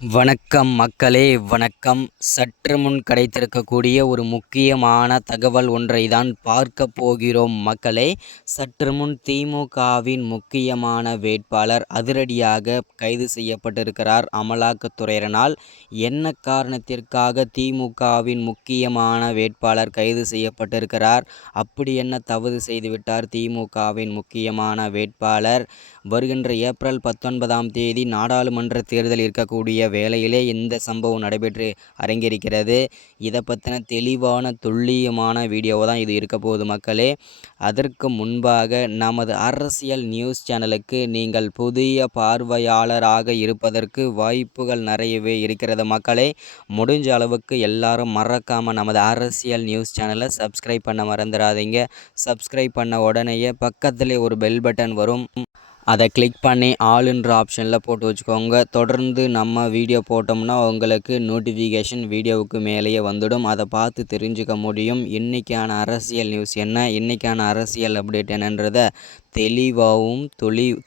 வணக்கம் மக்களே, வணக்கம். சற்று முன் கிடைத்திருக்கக்கூடிய ஒரு முக்கியமான தகவல் ஒன்றை தான் பார்க்க போகிறோம் மக்களே. சற்று முன் திமுகவின் முக்கியமான வேட்பாளர் அதிரடியாக கைது செய்யப்பட்டிருக்கிறார் அமலாக்கத்துறையினரால். என்ன காரணத்திற்காக திமுகவின் முக்கியமான வேட்பாளர் கைது செய்யப்பட்டிருக்கிறார்? அப்படி என்ன தவறு செய்துவிட்டார் திமுகவின் முக்கியமான வேட்பாளர்? வருகின்ற ஏப்ரல் 19ஆம் தேதி நாடாளுமன்ற தேர்தல் இருக்கக்கூடிய வேளையிலே இந்த சம்பவம் நடைபெற்று அரங்கேறுகிறது. இதை பற்றின தெளிவான துல்லியமான வீடியோவை தான் இது இருக்க போகுது மக்களே. அதற்கு முன்பாக நமது அரசியல் நியூஸ் சேனலுக்கு நீங்கள் புதிய பார்வையாளராக இருப்பதற்கு வாய்ப்புகள் நிறையவே இருக்கிறது மக்களே. முடிஞ்ச அளவுக்கு எல்லாரும் மறக்காமல் நமது அரசியல் நியூஸ் சேனலை சப்ஸ்கிரைப் பண்ண மறந்துடாதீங்க. சப்ஸ்கிரைப் பண்ண உடனேயே பக்கத்திலே ஒரு பெல் பட்டன் வரும். அதை கிளிக் பண்ணி ஆல்ன்ற ஆப்ஷனில் போட்டு வச்சுக்கோங்க. தொடர்ந்து நம்ம வீடியோ போட்டோம்னா உங்களுக்கு நோட்டிஃபிகேஷன் வீடியோவுக்கு மேலேயே வந்துடும். அதை பார்த்து தெரிஞ்சுக்க முடியும் இன்றைக்கான அரசியல் நியூஸ் என்ன, இன்றைக்கான அரசியல் அப்டேட் என்னன்றதை தெளிவாகவும்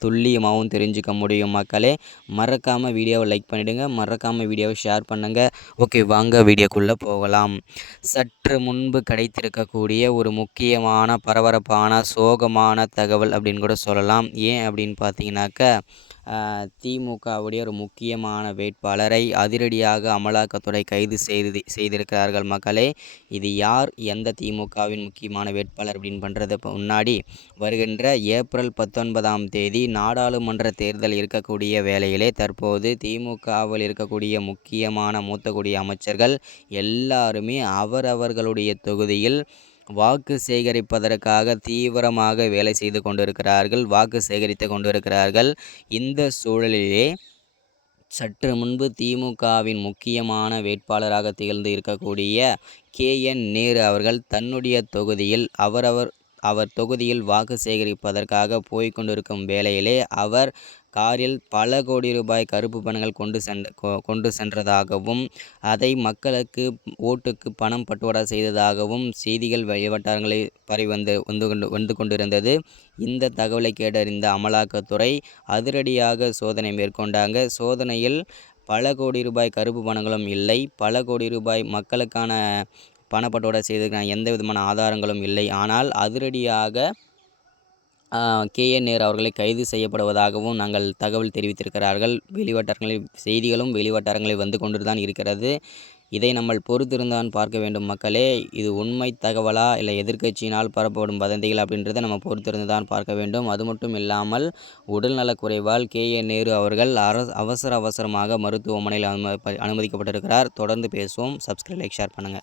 துல்லியமாகவும் தெரிஞ்சுக்க முடியும் மக்களே. மறக்காமல் வீடியோவை லைக் பண்ணிவிடுங்க, மறக்காமல் வீடியோவை ஷேர் பண்ணுங்கள். ஓகே, வாங்க வீடியோக்குள்ளே போகலாம். சற்று முன்பு கிடைத்திருக்கக்கூடிய ஒரு முக்கியமான பரபரப்பான சோகமான தகவல் அப்படின்னு கூட சொல்லலாம். ஏன் அப்படின்னு பார்த்தீங்கன்னாக்கா, திமுகவுடைய ஒரு முக்கியமான வேட்பாளரை அதிரடியாக அமலாக்கத்துறை கைது செய்திருக்கிறார்கள் மக்களே. இது யார், எந்த திமுகவின் முக்கியமான வேட்பாளர் அப்படின்னு பண்ணுறது முன்னாடி வருகின்ற ஏப்ரல் 19ஆம் தேதி நாடாளுமன்ற தேர்தல் இருக்கக்கூடிய வேளையிலே தற்போது திமுகவில் இருக்கக்கூடிய முக்கியமான மூத்த அமைச்சர்கள் எல்லாருமே அவரவர்களுடைய தொகுதியில் வாக்கு சேகரிப்பதற்காக தீவிரமாக வேலை செய்து கொண்டிருக்கிறார்கள், வாக்கு சேகரித்து கொண்டிருக்கிறார்கள். இந்த சூழலிலே சற்று முன்பு திமுகவின் முக்கியமான வேட்பாளராக திகழ்ந்து இருக்கக்கூடிய KN நேரு அவர்கள் தன்னுடைய தொகுதியில் அவர் தொகுதியில் வாக்கு சேகரிப்பதற்காக போய்கொண்டிருக்கும் வேளையிலே அவர் காரில் பல கோடி ரூபாய் கருப்பு பணங்கள் கொண்டு சென்றதாகவும் அதை மக்களுக்கு ஓட்டுக்கு பணம் பட்டுவாடா செய்ததாகவும் செய்திகள் வெளிவட்டாரங்களில் பரவி வந்து கொண்டிருந்தது. இந்த தகவலை கேட்டறிந்த அமலாக்கத்துறை அதிரடியாக சோதனை மேற்கொண்டாங்க. சோதனையில் பல கோடி ரூபாய் கருப்பு பணங்களும் இல்லை, பல கோடி ரூபாய் மக்களுக்கான பணப்பட்டுவாடா செய்ததுக்கான எந்த விதமான ஆதாரங்களும் இல்லை. ஆனால் அதிரடியாக KN நேரு அவர்களை கைது செய்யப்படுவதாகவும் நாங்கள் தகவல் தெரிவித்திருக்கிறார்கள். வெளிவட்டாரங்களில் வந்து கொண்டு தான் இருக்கிறது. இதை நம்ம பொறுத்திருந்தான் பார்க்க வேண்டும் மக்களே. இது உண்மை தகவலா இல்லை எதிர்க்கட்சியினால் பரப்பப்படும் வதந்திகள் அப்படின்றத நம்ம பொறுத்திருந்து தான் பார்க்க வேண்டும். அது மட்டும் இல்லாமல் உடல்நலக்குறைவால் KN நேரு அவர்கள் அவசரமாக மருத்துவமனையில் அனுமதிக்கப்பட்டிருக்கிறார். தொடர்ந்து பேசுவோம். சப்ஸ்கிரைப், லைக், ஷேர் பண்ணுங்கள்.